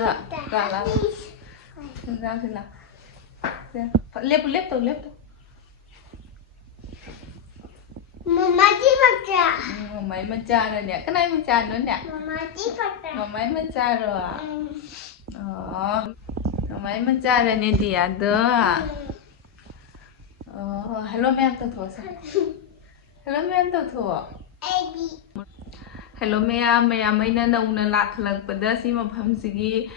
Gala. Sila. Lep. Mama ji baca. Mamai mencara ni. Kenapa mencara ni? Mama ji baca. Mamai mencara. Oh. Mamai mencara ni dia tu. Oh, hello ma'am tu thua sa. Hello ma'am tu thua. Abi. Hello ma'am aina nauna lakhlakpada sima phamsigi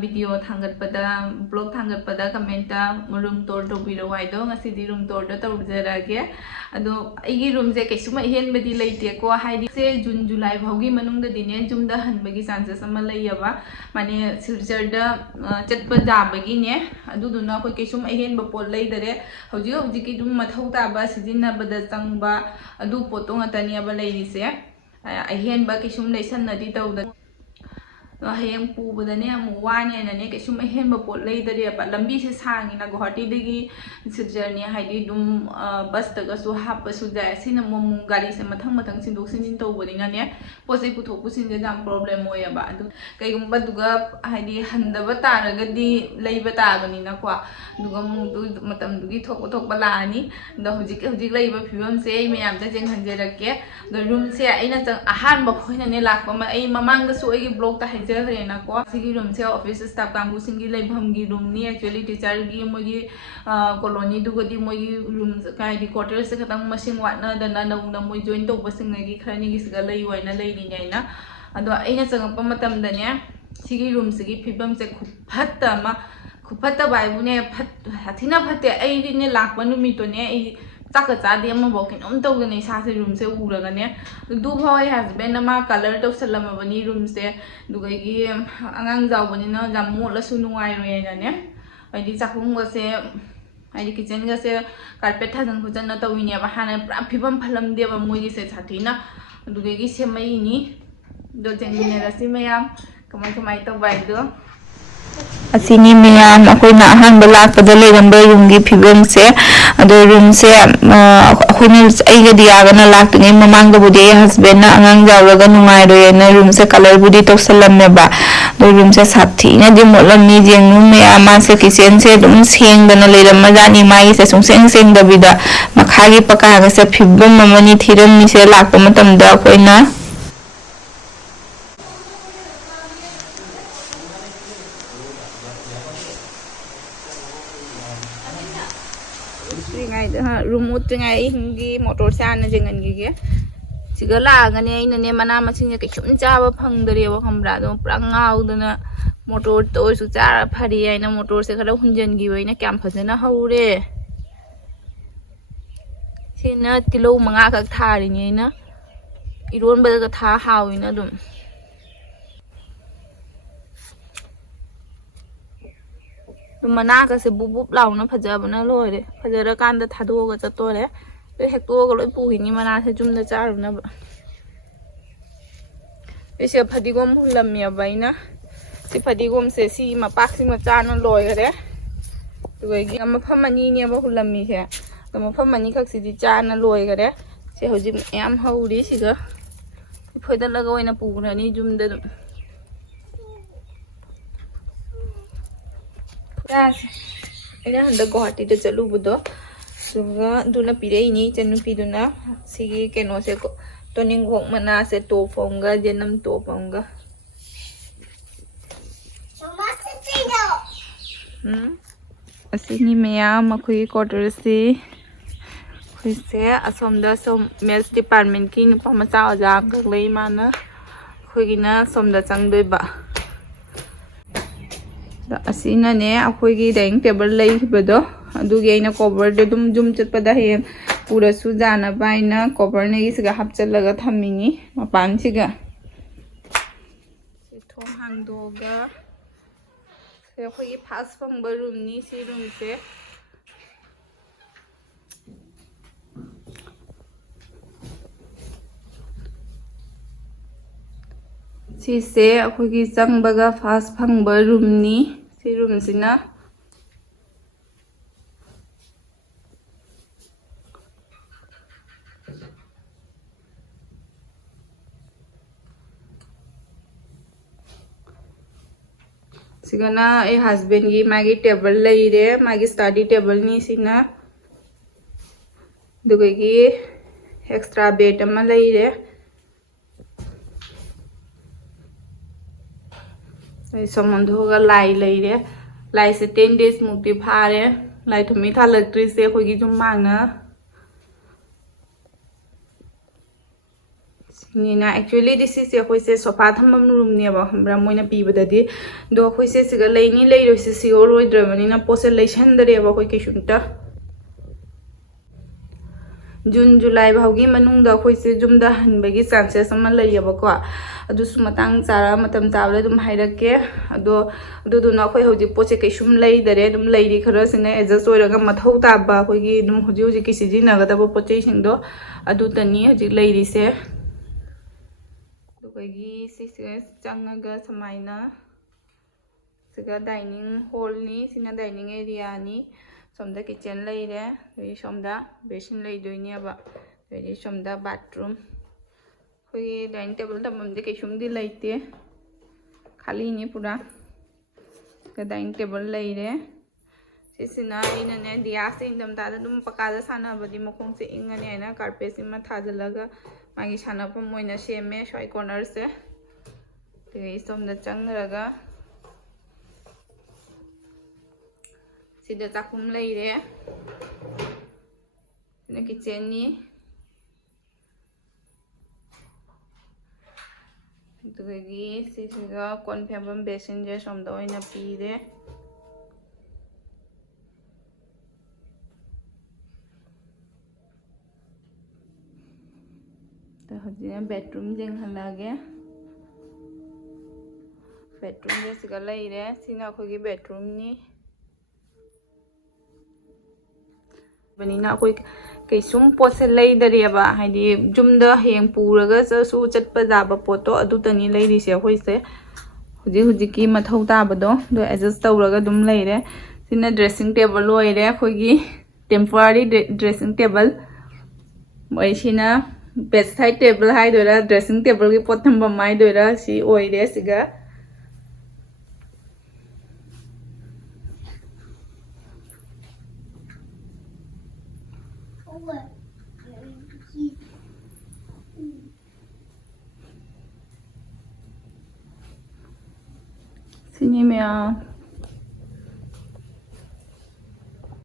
video thangatpada blog thangatpada comment room tour to biro waido ngasi di room tour da tawjarage ado igi room je kesuma hen bedi leite ko haidi se June July bhaugi manung da dine jumda hanbagi chances ama layaba mane silchar da chatpa jabagi ne adu duna ko kesuma hen ba pol leidare hauji ki dum mathau ta ba sijina bada changba adu potong atani aba leise ahen ba kisum lesan nadi tawda hayang pubadane amu wani nane kisum ahen ba pot leidare ba lambi se sangi na Guwahati dagi journey haidi dum bus taga su happa su ja sina mom gari se mathang sindok sinin tawbani nane posai puthok pusin je jam problem oya ba adu kaigum baduga haidi handaba taragadi leiba tagani na kwa duga mu du matam dugi thok balani da hujik leiba phibam se mayam ja jeng hanjerakke the room se aina chang ahan ba khoina ne lakpa ma ai mamang da su ai blog ta haijare na ko sigi room se office staff kambu singi leibham gi room ni actually teacher gi mogi colony du godi mogi room kai di quarters se katang masing watna da na moi join to basing gi khrani gi siga lei waina lei ni naina ado aina chang pa matam da ne sigi room sigi phibam se khuphatta ma khuphatta bai bu ne phat hathina phatte ai ne lakpa numi to ne ai taka chadi ama bokin to gane sa se room se uraga ne du bhoi husband ama color to salama bani room se dugai gi angang jaw bani na jammo la su nuai re na ne ai di chakhung ga se ai di kitchen ga se carpet thajan khujan na to wini ba hana pra phibam phalam de ba moi gi se chathina dugai gi se mai ni do jengni ne ra si mayam kamai to bai do asini miyam akoina ahan balak pada legambe yungi phibam se ado room se akoina aiga diaga na laktingai mamang da budi husband na angang jawraga nungai ro na room se color budi tawsalam me ba do room se sathi na di molam ni jeng nu me ama se kitchen se dum seng dana leram majani mai se seng da bida makhagi paka ga se phibam mamani thiram ni se lakpa matam da akoina rumut ngai hingi motor san na jengan gi sigala ngane ina ne mana masing ke chum cha ba phang dare wa khambra do prangau dana motor to su cha phari aina motor se khara hunjan gi waina kyam phajana haure sina kilo manga ka thari ni na iron ba ka tha hawina dum mana ka se bubup law na phajabana loire phajara kan da thado ga chatore le hekto ga loi pu hini mana se jum da charu na ba ese phadigom hulam ya baina si phadigom se si ma pak si ma cha na loire tu gi ma phamani ne ba hulam mi se to ma phamani khak si di cha na loi ga re se hoji am hauri si ga phoida la ga oina pu na ni jum da ina handa Guwahati da chalu budo suga duna pire ini chanu piduna sigi keno se ko toning gok mana se to fonga jenam to fonga asini meya makhui quarter se khuise asomda som maths department ki nupa macha oja gak lei mana khugina somda changdoi ba asina ne akhoigi dining table lei bado adugi aina cover de dum jum chatpada he pura su jana baina cover ne isga hapchalaga thamini mapan siga se thong hangdoga se akhoigi fast phangba room ni si room se si se akhoigi changbaga fast phangba room ni si room sina सिगना ए husband की मागी table लेरे मागी study table नी सिना दुगगी extra bed अमा लेरे समोंधोगा लाई लेरे लाई से 10 days मुक्ति फारे लाई थमी था लगत्री से खोगी जुम मांगना नीना एक्चुअली दिस इज अखोई से सोफा थमम रूम ने बा हमरा मोइना पीबददी दो अखोई से सिगा लेनी लेरो से सिओर रोइद्रबनिना पोसे लेसनदरे बा अखोई केसुमता जून जुलाई भाउगी मनुंग दा अखोई से जुमदा हनबगी चांसेस अमा लैयबको अदुसु मतंग चारा मतम चावले दुम हाइरके अदुदुना अखोई हौजी पोसे केसुम लैदरे दुम लैरि खरा सिना एडजस्ट ओइरगा मथौ ताबा अखोइगी दुम हौजी हौजी कि सिजिनगदबो पोचे सिंगदो अदुतनी हौजी लैरिसे दुगगी सिसे चंगगा समाइना सिगा डाइनिंग हॉल नी सिना डाइनिंग एरिया नी सोमदा किचन लेरे वे सोमदा बेसिन लेदोइनेबा वे सोमदा बाथरूम खोई डाइनिंग टेबल तममदे केसुमदि लेते खाली नी पूरा डाइनिंग टेबल लेरे सिसिना इनने दिया से इंदम तादा दुम पकादा सानाबदि मखोंग से इंगने हैना कारपेट सिमा थाजलगा मागी सानापम मोइना सेमे स्वाइ कॉर्नर से ते सोमदा चंगरगा सिदा चाकुम लेरे सिना किचन नी दुगगी सिसिगा कोन फेबम बेसिन जे सोमदा ओइना पीरे तो हजिना बेडरूम जेंग हलागे बेडरूम जे सिगा लेरे सिना अखोगी बेडरूम नी बनिना कोई कैसुम पोसे लेदरेबा हाइदि जुमदा हेंग पुरगा सु चटपा जाबा पोतो अदुतनी लेरिसे होइसे हुजि हुजि की मथौ ताबदो दो एडजस्ट तौरगा दुम लेरे सिना ड्रेसिंग टेबल ओइरे खोगी टेम्पररी ड्रेसिंग टेबल मोइसिना बेडसाइड टेबल हाइदोरा ड्रेसिंग टेबल की पोथम बमाइ दोरा सी ओइरे सिगा सिनी में